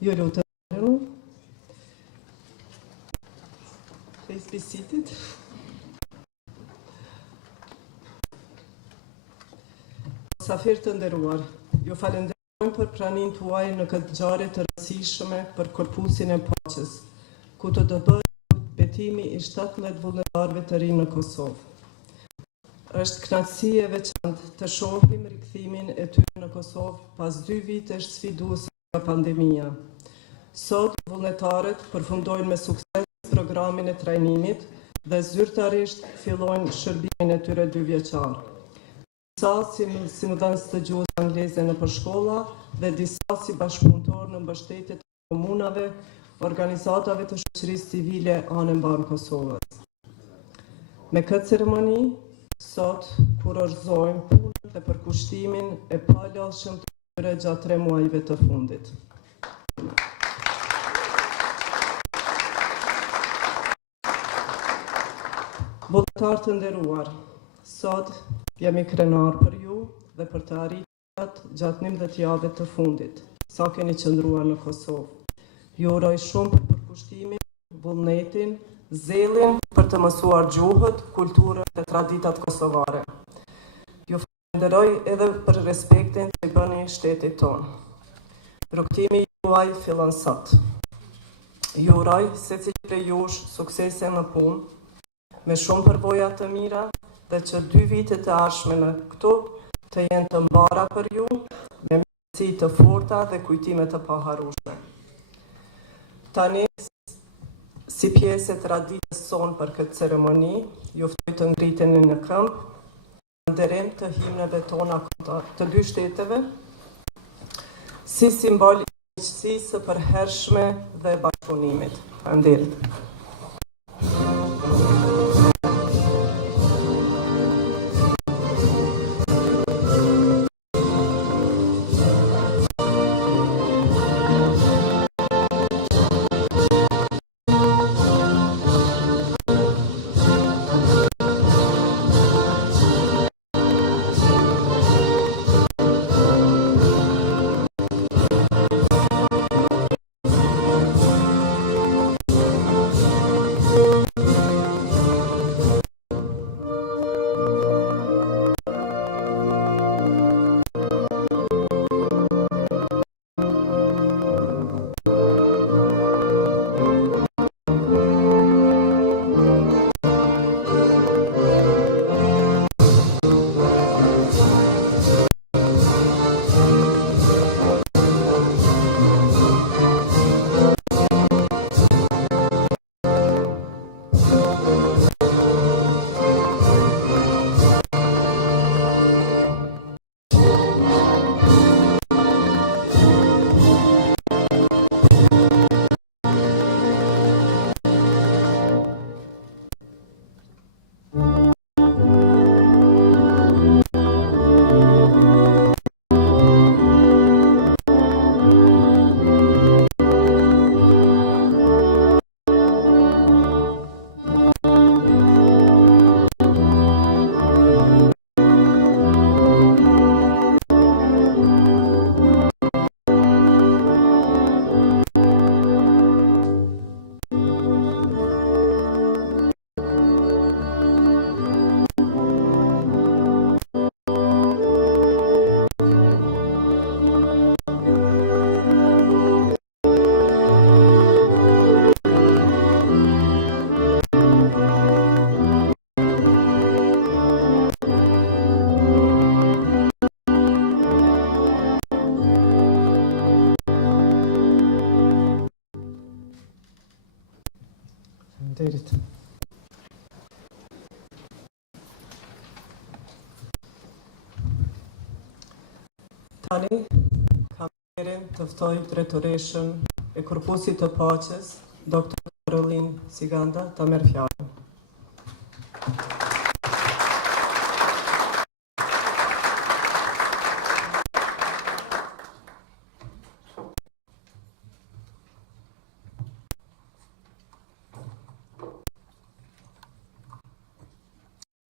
Ju lutem. Please be seated. Safir të nderuar, ju falenderojmë për praninë tuaj në këtë ngjarje të rëndësishme për Korpusin e Paqes, ku të bëhet betimi i 17 vullnetarëve të rinj në Kosovë. Është kënaqësi e veçantë të shohim rikthimin e tyre në Kosovë pas 2 vitesh sfiduese nga pandemia. Sot vullnetarët përfundojnë me sukses programin e trajnimit dhe zyrtarisht fillojnë shërbimin e tyre 2 vjeçar. Disa si mëdhënës të gjuhës angleze në përshkolla dhe disa si bashkëpunëtor në mbështetje të komunave, organizatave të shoqërisë civile anë mbar Kosovës. Me këtë ceremoni, sot kurorëzojmë punën dhe përkushtimin e palodhshëm të tyre gjatë 3 muajve të fundit. Vullnetarë të nderuar, sot jemi krenar për ju dhe për të arritur gjatë 11 javëve të fundit, sa keni qëndruar në Kosovë. Ju uroj shumë për përkushtimin, vullnetin, zellin për të mësuar gjuhët, kulturën dhe traditat kosovare. Ju falenderoj edhe për respektin që i bëni shtetit tonë. Rrugtimi juaj fillon sot. Ju uroj secili prej jush suksese në punë, me shumë përvoja të mira, dhe që 2 vitet e ardhshme në këtu të jenë të mbara për ju, me mirësi të forta dhe kujtime të paharrueshme. Tani, si pjesë e traditës sonë për këtë ceremoni, ju ftoj të ngriteni në këmbë, në nderim të himneve tona të 2 shteteve, si simbol i miqësisë së përhershme dhe bashkëpunimit. Faleminderit. Faleminderit. Tani, kam nderin të ftoj drejtoreshën e Korpusit të Paqes, Dr. Siganda, ta merr fjalën.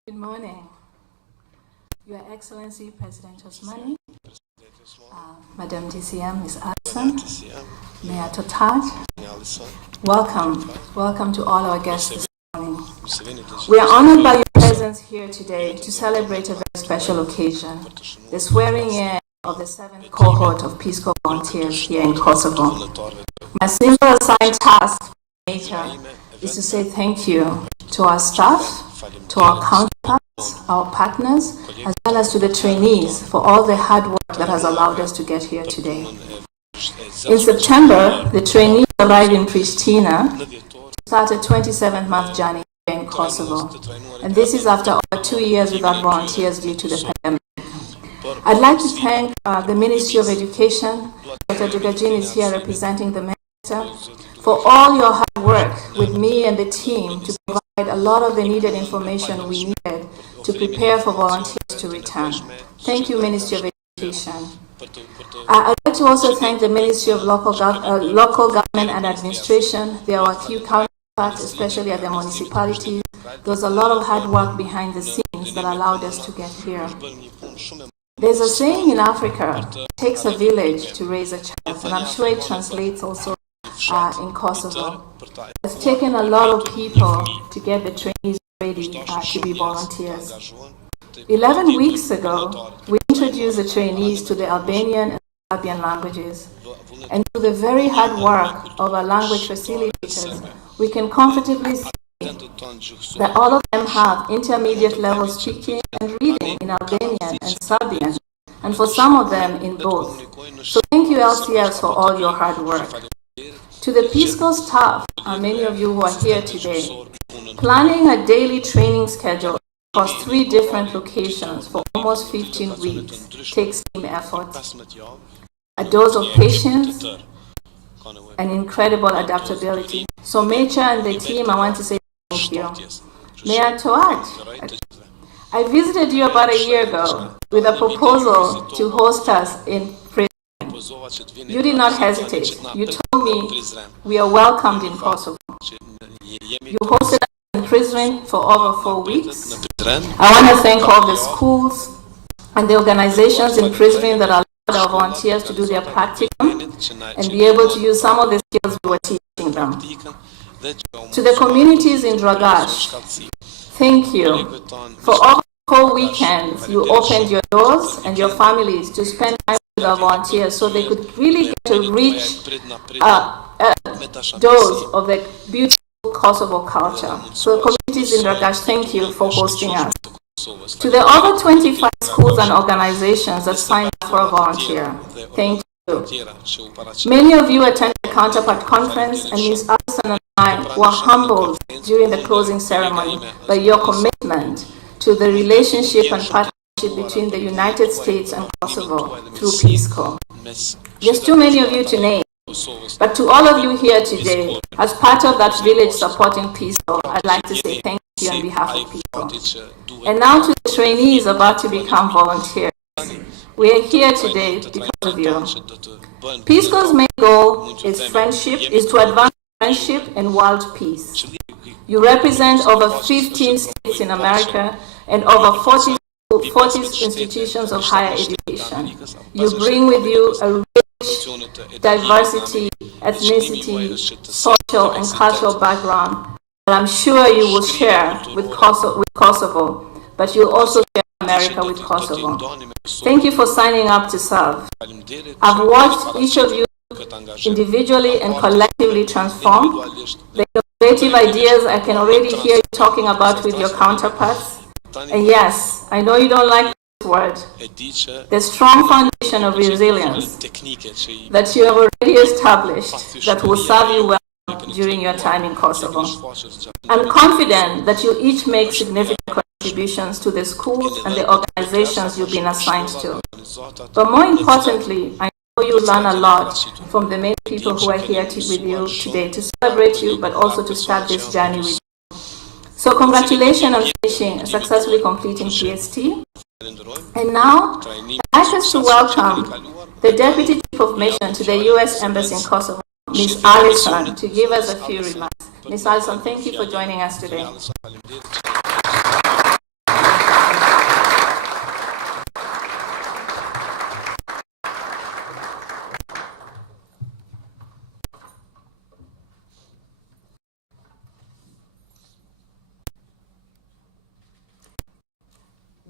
Good morning, Your Excellency President Osmani, Madam DCM Ms. Arson, Mayor Totaj, welcome to all our guests this morning. We are honored by your presence here today to celebrate a very special occasion, the swearing in of the 7th cohort of Peace Corps volunteers here in Kosovo. My single assigned task for Mayor is to say thank you to our staff, to our counterparts, our partners, as well as to the trainees for all the hard work that has allowed us to get here today. In September, the trainees arrived in Pristina to start a 27-month journey here in Kosovo. And this is after over 2 years without volunteers due to the pandemic. I'd like to thank the Ministry of Education. Dr. Dugajin is here representing the Minister, for all your hard work with me and the team to provide a lot of the needed information we needed to prepare for volunteers to return. Thank you, Ministry of Education. I'd like to also thank the Ministry of Local Government and Administration. They are our key counterparts, especially at the municipalities. There was a lot of hard work behind the scenes that allowed us to get here. There's a saying in Africa, it takes a village to raise a child, and I'm sure it translates also in Kosovo. It's taken a lot of people to get the trainees ready to be volunteers. 11 weeks ago, we introduced the trainees to the Albanian and Serbian languages. And through the very hard work of our language facilitators, we can comfortably see that all of them have intermediate level speaking and reading in Albanian and Serbian, and for some of them in both. So thank you, LCS, for all your hard work. To the Peace Corps staff, and many of you who are here today, planning a daily training schedule across 3 different locations for almost 15 weeks takes team effort, a dose of patience, and incredible adaptability. So Mayor and the team, I want to say thank you. Mayor Toaj, I visited you about a year ago with a proposal to host us in prison. You did not hesitate. You told me we are welcomed in Kosovo. You hosted us in prison for over 4 weeks. I want to thank all the schools and the organizations in prison that allowed our volunteers to do their practicum and be able to use some of the skills we were teaching them. To the communities in Dragash, thank you. For all 4 weekends, you opened your doors and your families to spend time with our volunteers so they could really get to reach a dose of the beautiful Kosovo culture. So communities in Dragash, thank you for hosting us. To the over 25 schools and organizations that signed up for a volunteer, thank you. Many of you attended the Counterpart Conference, and Ms. Allison and I were humbled during the closing ceremony by your commitment to the relationship and partnership between the United States and Kosovo through Peace Corps. There's too many of you to name, but to all of you here today, as part of that village supporting Peace Corps, I'd like to say thank you on behalf of Peace Corps. And now to the trainees about to become volunteers. We are here today because of you. Peace Corps' main goal is to advance friendship and world peace. You represent over 15 states in America and over 40 institutions of higher education. You bring with you a rich diversity, ethnicity, social and cultural background that I'm sure you will share with Kosovo, but you'll also share America with Kosovo. Thank you for signing up to serve. I've watched each of you individually and collectively transform. The innovative ideas I can already hear you talking about with your counterparts. And yes, I know you don't like this word. The strong foundation of resilience that you have already established that will serve you well during your time in Kosovo. I'm confident that you each make significant contributions to the schools and the organizations you've been assigned to. But more importantly, I know you learn a lot from the many people who are here with you today to celebrate you, but also to start this journey with you. So congratulations on finishing, successfully completing PST. And now, I'd like us to welcome the Deputy Chief of Mission to the U.S. Embassy in Kosovo, Ms. Allison, to give us a few remarks. Ms. Allison, thank you for joining us today.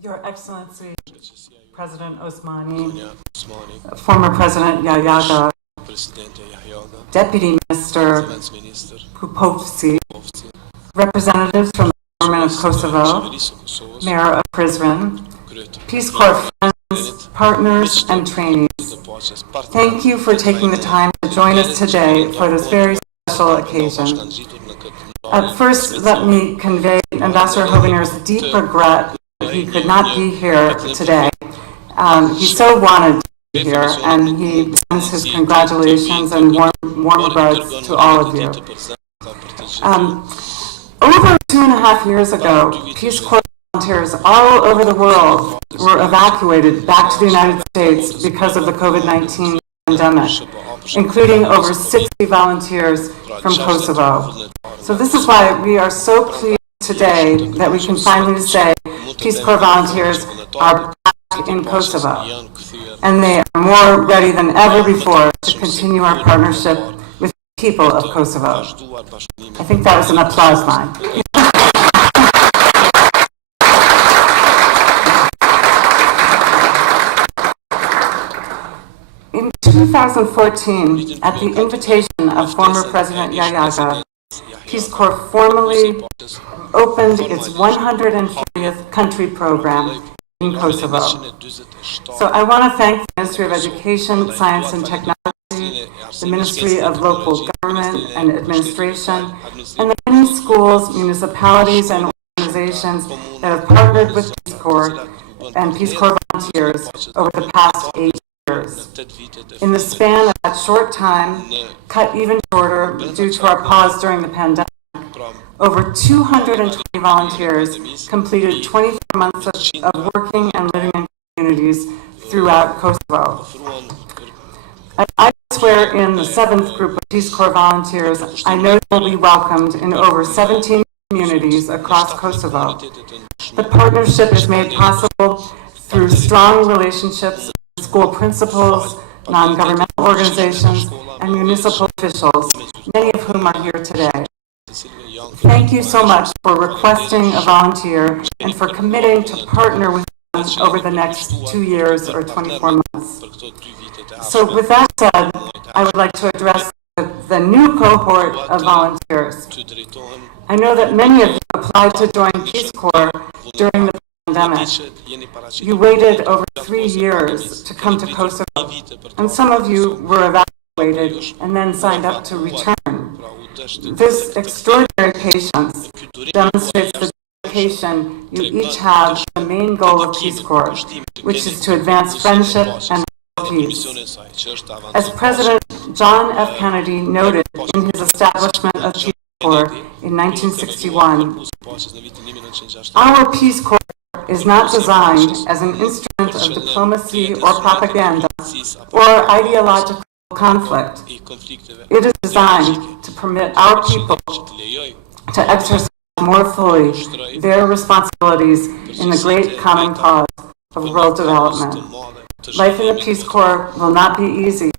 Your Excellency, President Osmani, former President Yayaga, Deputy Minister Korpusit, representatives from the government of Kosovo, Mayor of Prizren, Peace Corps friends, partners, and trainees. Thank you for taking the time to join us today for this very special occasion. First, let me convey Ambassador Hovener's deep regret that he could not be here today. He so wanted to be here, and he sends his congratulations and warm regards to all of you. Over 2.5 years ago, Peace Corps volunteers all over the world were evacuated back to the United States because of the COVID-19 pandemic, including over 60 volunteers from Kosovo. So this is why we are so pleased today that we can finally say Peace Corps volunteers are back in Kosovo, and they are more ready than ever before to continue our partnership with the people of Kosovo. I think that was an applause line. In 2014, at the invitation of former President Yayaga, Peace Corps formally opened its 140th country program in Kosovo. So I want to thank the Ministry of Education, Science and Technology, the Ministry of Local Government and Administration, and the many schools, municipalities, and organizations that have partnered with Peace Corps and Peace Corps volunteers over the past 8 years. In the span of that short time, cut even shorter due to our pause during the pandemic, over 220 volunteers completed 24 months of working and living in communities throughout Kosovo. As I swear in the 7th group of Peace Corps volunteers, I know you will be welcomed in over 17 communities across Kosovo. The partnership is made possible through strong relationships with school principals, non-governmental organizations, and municipal officials, many of whom are here today. Thank you so much for requesting a volunteer and for committing to partner with us over the next 2 years or 24 months. So with that said, I would like to address the new cohort of volunteers. I know that many of you applied to join Peace Corps during the pandemic. You waited over 3 years to come to Kosovo, and some of you were evaluated and then signed up to return. This extraordinary patience demonstrates the dedication you each have to the main goal of Peace Corps, which is to advance friendship and peace. As President John F. Kennedy noted in his establishment of Peace Corps in 1961, our Peace Corps is not designed as an instrument of diplomacy or propaganda or ideological conflict. It is designed to permit our people to exercise more fully their responsibilities in the great common cause of world development. Life in the Peace Corps will not be easy.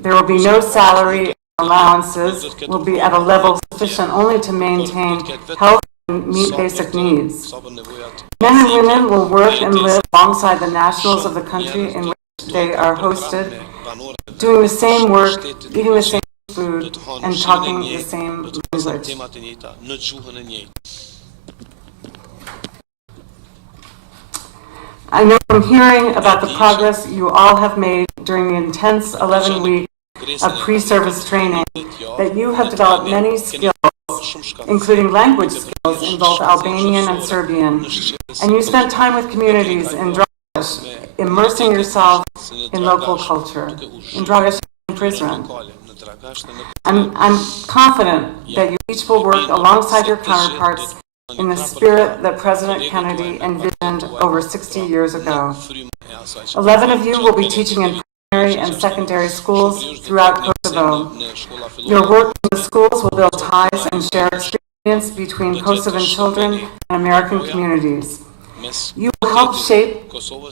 There will be no salary and allowances, will be at a level sufficient only to maintain health and meet basic needs. Men and women will work and live alongside the nationals of the country in which they are hosted, doing the same work, eating the same food, and talking the same language. I know from hearing about the progress you all have made during the intense 11 weeks of pre-service training that you have developed many skills, including language skills in both Albanian and Serbian, and you spent time with communities in Dragish, immersing yourself in local culture, in Dragish and Prizren. I'm confident that you each will work alongside your counterparts in the spirit that President Kennedy envisioned over 60 years ago. 11 of you will be teaching in primary and secondary schools throughout Kosovo. Your work in the schools will build ties and share experience between Kosovan children and American communities. You will help shape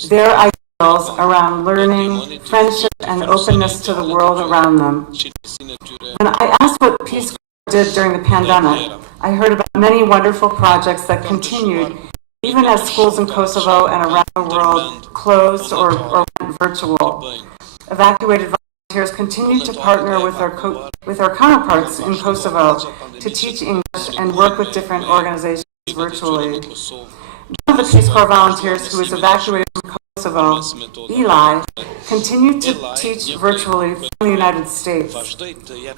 their ideals around learning, friendship, and openness to the world around them. When I asked what Peace Corps did during the pandemic, I heard about many wonderful projects that continued Even as schools in Kosovo and around the world closed or went virtual, evacuated volunteers continued to partner with our counterparts in Kosovo to teach English and work with different organizations virtually. One of the Peace Corps volunteers who was evacuated from Kosovo, Eli, continued to teach virtually from the United States.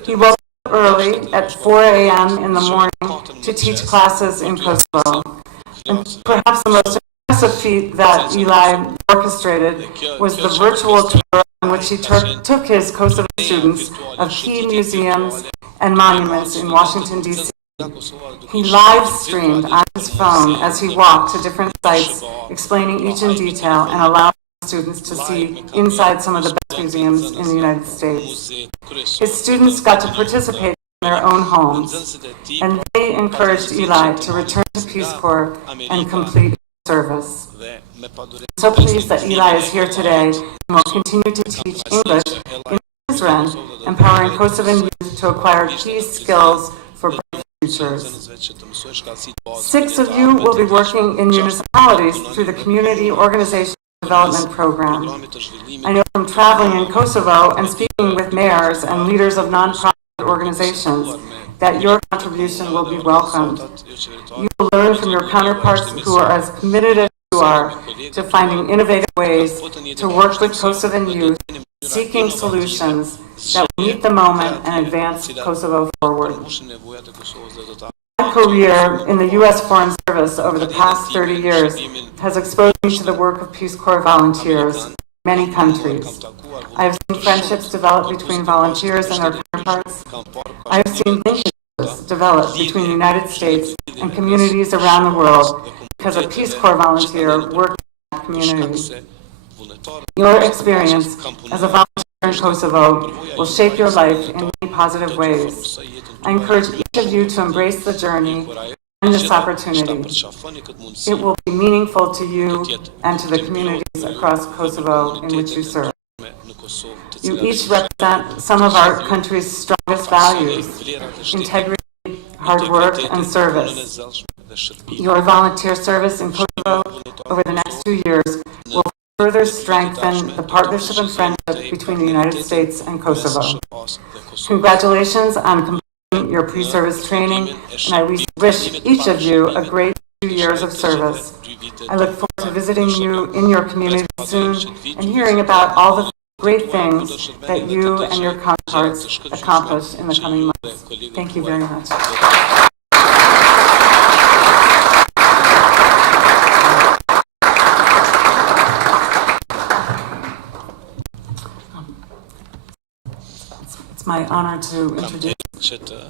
He woke up early at 4 a.m. in the morning to teach classes in Kosovo. And perhaps the most impressive feat that Eli orchestrated was the virtual tour in which he took his Kosovo students of key museums and monuments in Washington, D.C. He live-streamed on his phone as he walked to different sites, explaining each in detail and allowing students to see inside some of the best museums in the United States. His students got to participate in their own homes, and they encouraged Eli to return to Peace Corps and complete his service. I'm so pleased that Eli is here today and will continue to teach English in Israel, empowering Kosovan youth to acquire key skills for bright futures. 6 of you will be working in municipalities through the Community Organization Development Program. I know from traveling in Kosovo and speaking with mayors and leaders of nonprofit organizations that your contribution will be welcomed. You will learn from your counterparts who are as committed as you are to finding innovative ways to work with Kosovan youth, seeking solutions that will meet the moment and advance Kosovo forward. My career in the U.S. Foreign Service over the past 30 years has exposed me to the work of Peace Corps volunteers in many countries. I have seen friendships develop between volunteers and their counterparts. I have seen linkages develop between the United States and communities around the world because a Peace Corps volunteer worked in that community. Your experience as a volunteer in Kosovo will shape your life in many positive ways. I encourage each of you to embrace the journey and this opportunity. It will be meaningful to you and to the communities across Kosovo in which you serve. You each represent some of our country's strongest values: integrity, hard work, and service. Your volunteer service in Kosovo over the next 2 years will further strengthen the partnership and friendship between the United States and Kosovo. Congratulations on completing your pre-service training, and I wish each of you a great 2 years of service. I look forward to visiting you in your community soon and hearing about all the great things that you and your counterparts accomplish in the coming months. Thank you very much. It's my honor to introduce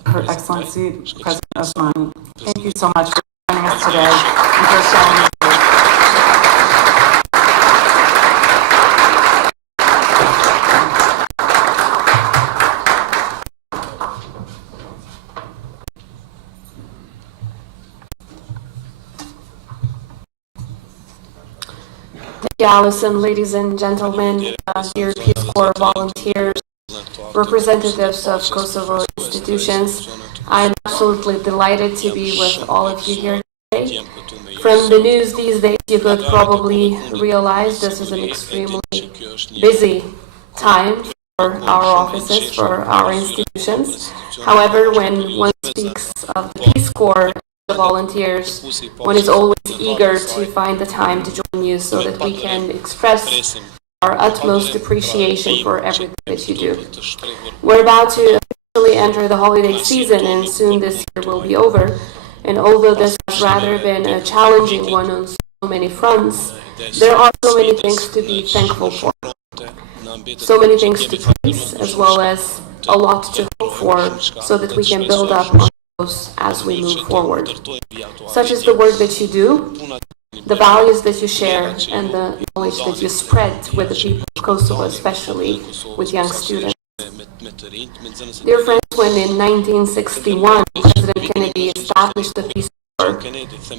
Her Excellency President Osmani. Thank you so much for joining us today and for sharing your work. Allison, ladies and gentlemen, dear Peace Corps volunteers, representatives of Kosovo institutions, I am absolutely delighted to be with all of you here today. From the news these days, you could probably realize this is an extremely busy time for our offices, for our institutions. However, when one speaks of the Peace Corps, the volunteers, one is always eager to find the time to join you so that we can express our utmost appreciation for everything that you do. We're about to officially enter the holiday season, and soon this year will be over. And although this has rather been a challenging one on so many fronts, there are so many things to be thankful for. So many things to praise, as well as a lot to hope for, so that we can build up on as we move forward. Such is the work that you do, the values that you share, and the knowledge that you spread with the people of Kosovo, especially with young students. Dear friends, when in 1961 President Kennedy established the Peace Corps,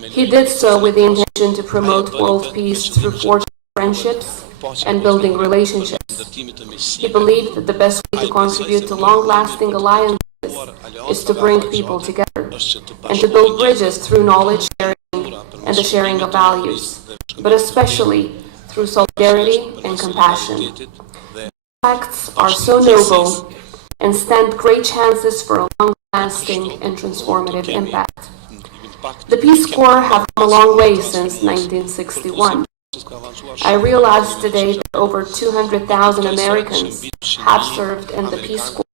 he did so with the intention to promote world peace through forging friendships and building relationships. He believed that the best way to contribute to long-lasting alliances is to bring people together and to build bridges through knowledge sharing and and the sharing of values, but especially through solidarity and compassion. These acts are so noble and stand great chances for a long-lasting and transformative impact. The Peace Corps have come a long way since 1961. I realized today that over 200,000 Americans have served in the Peace Corps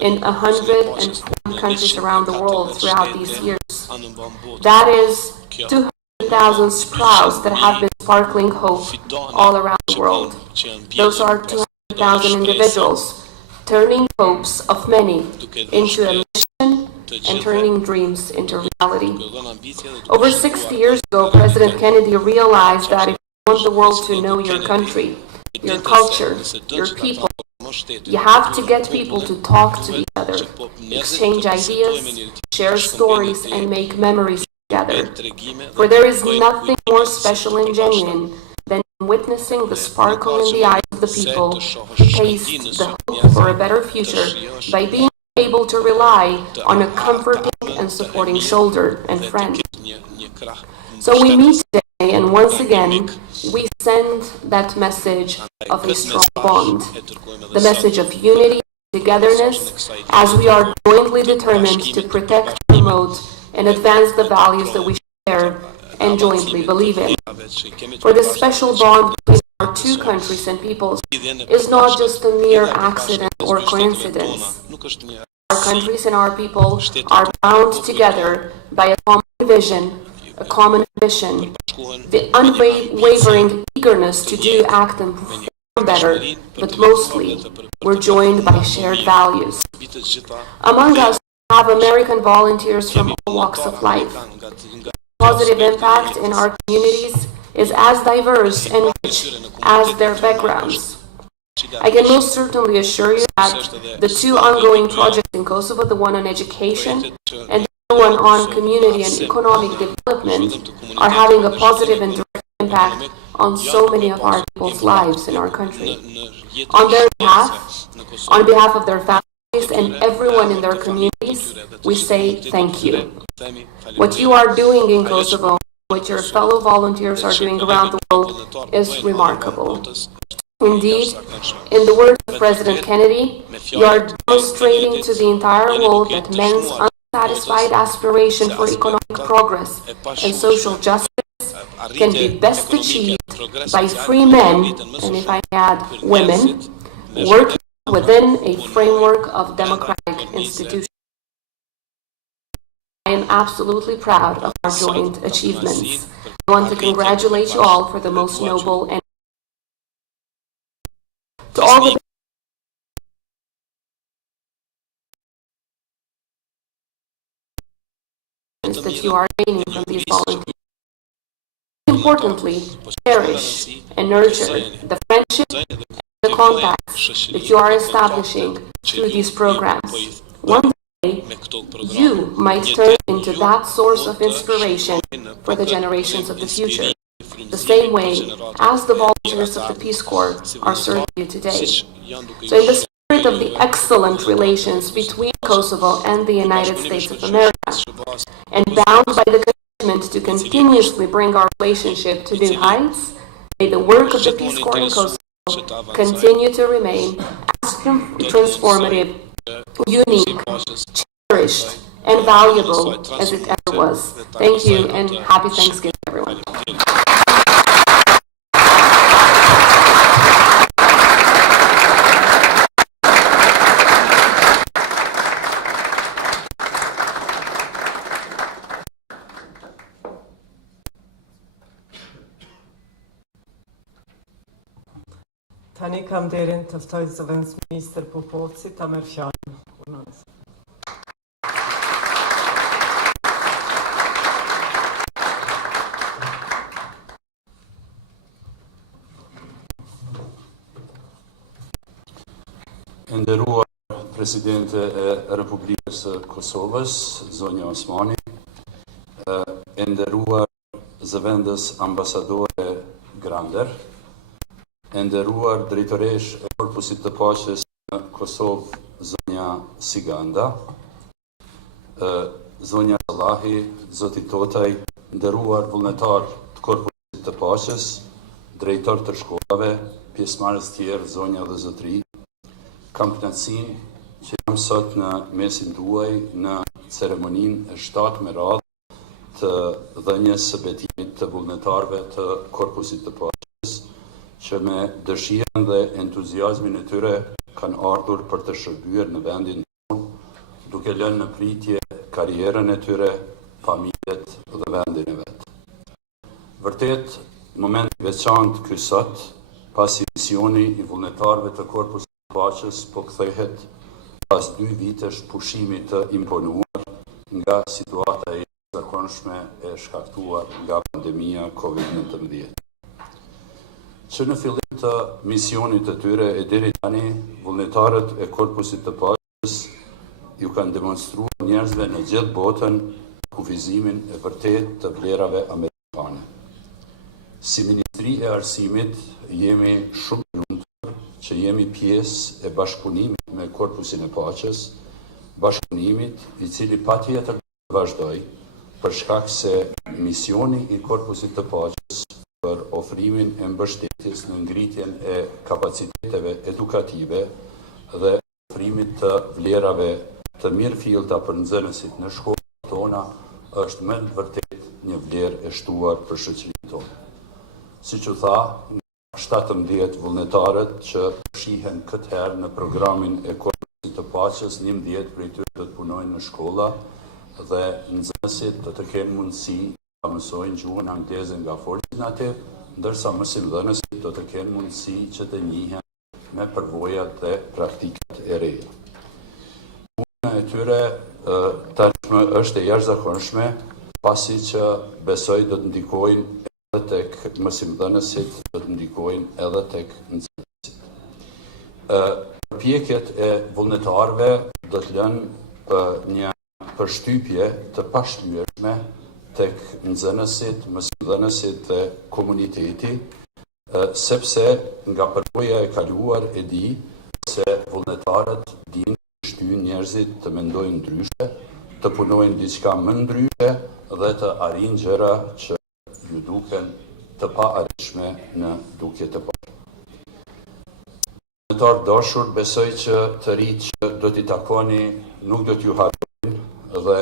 in 104 countries around the world throughout these years. That is 200,000 sprouts that have been sparkling hope all around the world. Those are 200,000 individuals turning hopes of many into a mission and turning dreams into reality. Over 60 years ago, President Kennedy realized that if you want the world to know your country, your culture, your people, you have to get people to talk to each other, exchange ideas, share stories, and make memories together. For there is nothing more special and genuine than witnessing the sparkle in the eyes of the people who taste the hope for a better future by being able to rely on a comforting and supporting shoulder and friend. So we meet today, and once again, we send that message of a strong bond, the message of unity and togetherness, as we are jointly determined to protect, promote, and advance the values that we share and jointly believe in. For this special bond between our two countries and peoples is not just a mere accident or coincidence. Our countries and our people are bound together by a common vision, a common ambition, the unwavering eagerness to do, act, and perform better, but mostly we're joined by shared values. Among us have American volunteers from all walks of life. The positive impact in our communities is as diverse and rich as their backgrounds. I can most certainly assure you that the two ongoing projects in Kosovo, the one on education and the one on community and economic development, are having a positive and direct impact on so many of our people's lives in our country. On their behalf, on behalf of their families and everyone in their communities, we say thank you. What you are doing in Kosovo, what your fellow volunteers are doing around the world, is remarkable. Indeed, in the words of President Kennedy, you are demonstrating to the entire world that men's unsatisfied aspiration for economic progress and social justice can be best achieved by free men, and if I add women, working within a framework of democratic institutions. I am absolutely proud of our joint achievements. I want to congratulate you all for the most noble and to all the that you are gaining from these volunteers. Importantly, cherish and nurture the friendship and the contacts that you are establishing through these programs. One day, you might turn into that source of inspiration for the generations of the future, the same way as the volunteers of the Peace Corps are serving you today. So in the spirit of the excellent relations between Kosovo and the United States of America, and bound by the commitment to continuously bring our relationship to new heights, may the work of the Peace Corps in Kosovo continue to remain as transformative, unique, cherished, and valuable as it ever was. Thank you, and happy Thanksgiving, everyone. Tani kam derin të ftoj zëvendësministër Popoci ta merr fjalën. Nderuar Presidente e Republikës së Kosovës, zonja Osmani, e nderuar zëvendës ambasadore Grander, e nderuar drejtoresh e Korpusit të Paqes në Kosovë, zonja Siganda, zonja Salahi, zoti Totaj, nderuar vullnetar të Korpusit të Paqes, drejtor të shkollave, pjesëmarrës tjerë, zonja dhe zotëri, kam kënaqësinë që jam sot në mesin tuaj në ceremoninë e 7 me radhë të dhënies së betimit të vullnetarëve të Korpusit të Paqes, që me dëshirën dhe entuziazmin e tyre kanë ardhur për të shërbyer në vendin tonë, duke lënë në pritje karrierën e tyre, familjet dhe vendin e vet. Vërtet, moment i veçantë ky sot, pasi misioni i vullnetarëve të Korpusit të Paqes po kthehet pas 2 vitesh pushimi të imponuar nga situata e jashtëzakonshme e shkaktuar nga pandemia COVID-19. Që në fillim të misionit të tyre e deri tani, vullnetarët e Korpusit të Paqes ju kanë demonstruar njerëzve në gjithë botën kufizimin e vërtet të vlerave amerikane. Si Ministri e Arsimit jemi shumë të lumtur që jemi pjesë e bashkëpunimit me Korpusin e Paqes, bashkëpunimit i cili patjetër do vazhdoj për shkak se misioni i Korpusit të Paqes për ofrimin e mbështetjes në ngritjen e kapaciteteve edukative dhe ofrimit të vlerave të mirëfillta për nxënësit në shkollat tona është me vërtet një vlerë e shtuar për shoqërinë tonë. Siç u tha, 17 vullnetarët që shihen këtë herë në programin e Korpusit të Paqes, 11 prej tyre do të punojnë në shkolla dhe nxënësit do të kenë mundësi ta mësojnë gjuhën angleze nga forcit nativ, ndërsa mësimdhënësit do të kenë mundësi që të njihen me përvojat dhe praktikat e reja. Puna e tyre tashmë është e jashtëzakonshme, pasi që besoj do të ndikojnë edhe tek mësimdhënësit, do të ndikojnë edhe tek nxënësit. Përpjekjet e vullnetarëve do të lënë një përshtypje të pashlyeshme tek nxënësit, mësimdhënësit dhe komuniteti, sepse nga përvoja e kaluar e di se vullnetarët dinë të shtyjnë njerëzit të mendojnë ndryshe, të punojnë diçka më ndryshe dhe të arrijnë gjëra që ju duken të paarritshme në dukje të parë. Vullnetar dashur, besoj që të rinj që do t'i takoni nuk do t'ju harrojnë dhe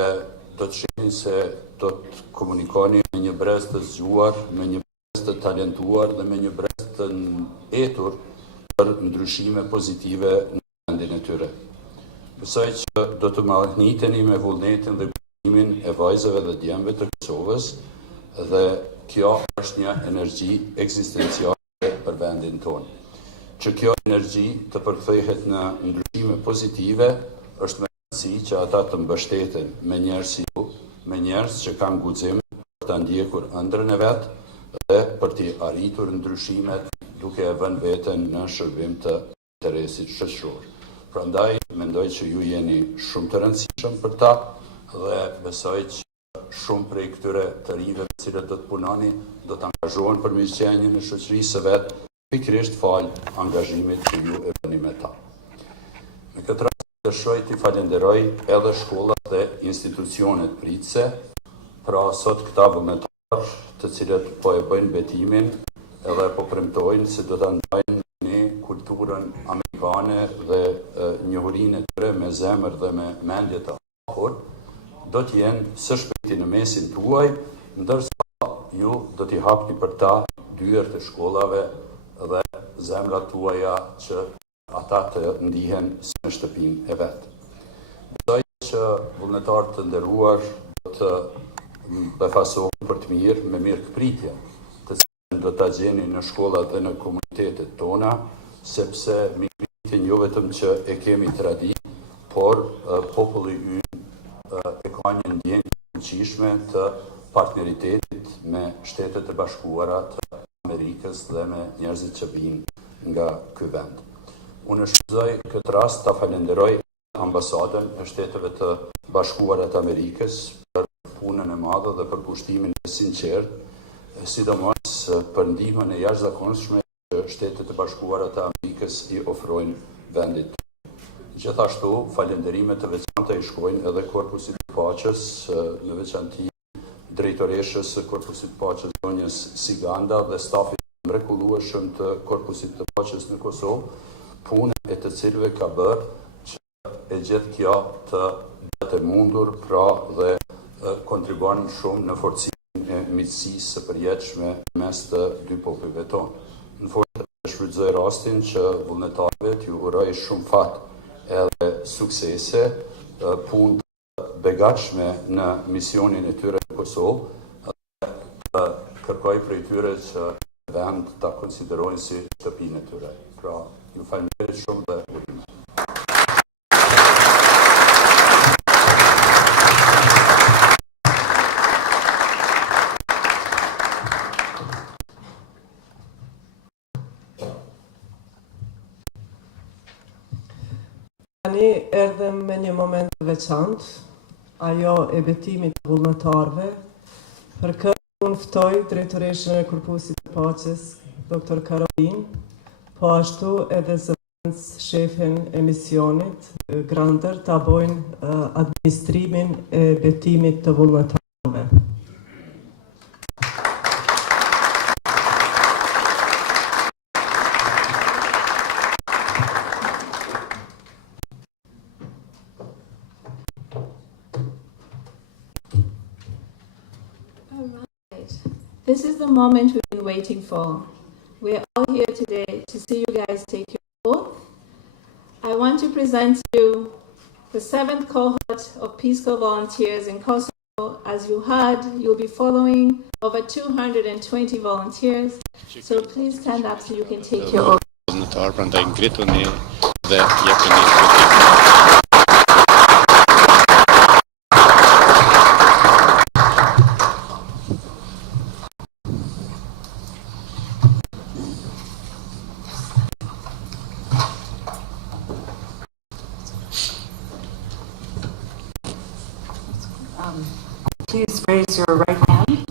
do të shihni se do të komunikoni me një brez të zgjuar, me një brez të talentuar dhe me një brez të etur për ndryshime pozitive në vendin e tyre. Besoj që do të mahniteni me vullnetin dhe kuptimin e vajzave dhe djemve të Kosovës dhe kjo është një energji ekzistenciale për vendin tonë. Që kjo energji të përkthehet në ndryshime pozitive është me rëndësi që ata të mbështeten me njerëz si ju, me njerëz që kanë guxim për ta ndjekur ëndrrën e vet dhe për t'i arritur ndryshimet duke e vënë veten në shërbim të interesit shoqëror. Prandaj mendoj që ju jeni shumë të rëndësishëm për ta dhe besoj që shumë prej këtyre të rinjve me cilët do të punoni do të angazhohen për mirëqenien e shoqërisë së vet, pikërisht fal angazhimit që ju e bëni me ta. Me këtë rast dëshiroj t'i falenderoj edhe shkollat dhe institucionet pritëse, pra sot këta vullnetarë të cilët po e bëjnë betimin edhe po premtojnë se do ta ndajnë në kulturën amerikane dhe njohurinë e tyre me zemër dhe me mendje të hapur, do të jenë së shpejti në mesin tuaj, ndërsa ju do t'i hapni për ta dyert e shkollave dhe zemrat tuaja që ata të ndihen si në shtëpinë e vet. Besoj që vullnetarët të nderuar do të befasohen për të mirë me mirëkpritje, të cilën do ta gjeni në shkollat dhe në komunitetet tona, sepse mirëkpritjen jo vetëm që e kemi traditë, por populli ynë e ka një ndjenjë të fuqishme të partneritetit me Shtetet e Bashkuara të Amerikës dhe me njerëzit që vijnë nga ky vend. Unë shfrytëzoj këtë rast ta falenderoj ambasadën e Shteteve të Bashkuara të Amerikës për punën e madhe dhe për kushtimin e sinqert, sidomos për ndihmën e jashtëzakonshme që Shtetet e Bashkuara të Amerikës i ofrojnë vendit. Gjithashtu, falënderimet të veçanta i shkojnë edhe Korpusit të Paqes, në veçanti drejtoreshës së Korpusit Paqes zonjës Siganda dhe stafit mrekullueshëm të Korpusit të Paqes në Kosovë, punë e të cilëve ka bërë që e gjithë kjo të bëhet e mundur, pra dhe kontribuan shumë në forcimin e miqësisë së përjetshme mes të dy popujve tonë. Në fund shfrytëzoj rastin që vullnetarëve t'ju uroj shumë fat edhe suksese, punë të begatshme në misionin e tyre në Kosovë, dhe kërkoj prej tyre që vend ta konsiderojnë si shtëpinë e tyre. Pra, ju falenderoj shumë dhe urime. Tani erdhem me një moment të veçantë, ajo e betimit të vullnetarëve, për këtë unë ftoj drejtoreshën e Korpusit të Paqes, Dr. Karolin, po ashtu edhe zëvendës shefin e misionit, Grander, ta bojnë administrimin e betimit të vullnetarëve. This is the moment we've been waiting for. We're all here today to see you guys take your oath. I want to present to you the 7th cohort of Peace Corps volunteers in Kosovo. As you heard, you'll be following over 220 volunteers. So please stand up so you can take your oath. Please raise your right hand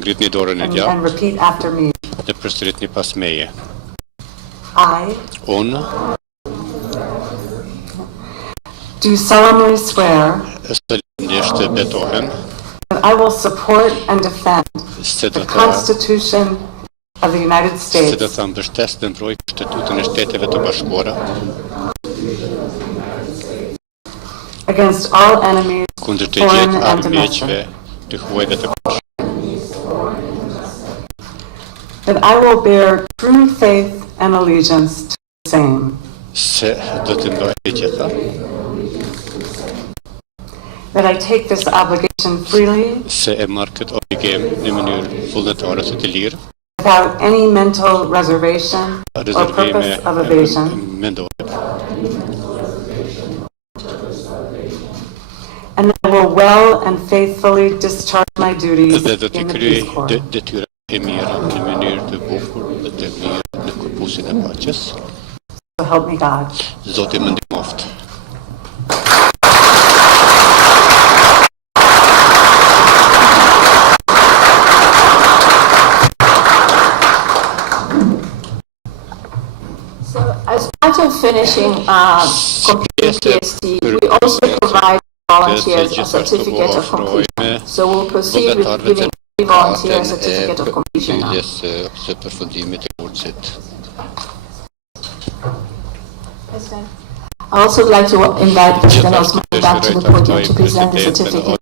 and repeat after me. I do solemnly swear that I will support and defend the Constitution of the United States against all enemies, foreign and domestic. That I will bear true faith and allegiance to the same. That I take this obligation freely, without any mental reservation or purpose of evasion. And I will well and faithfully discharge my duties in the Peace Corps. So help me God. So as part of finishing completing PST, we also provide volunteers a certificate of completion. So we'll proceed with giving every volunteer a certificate of completion now. I also would like to invite President Osman back to the podium to present the certificate.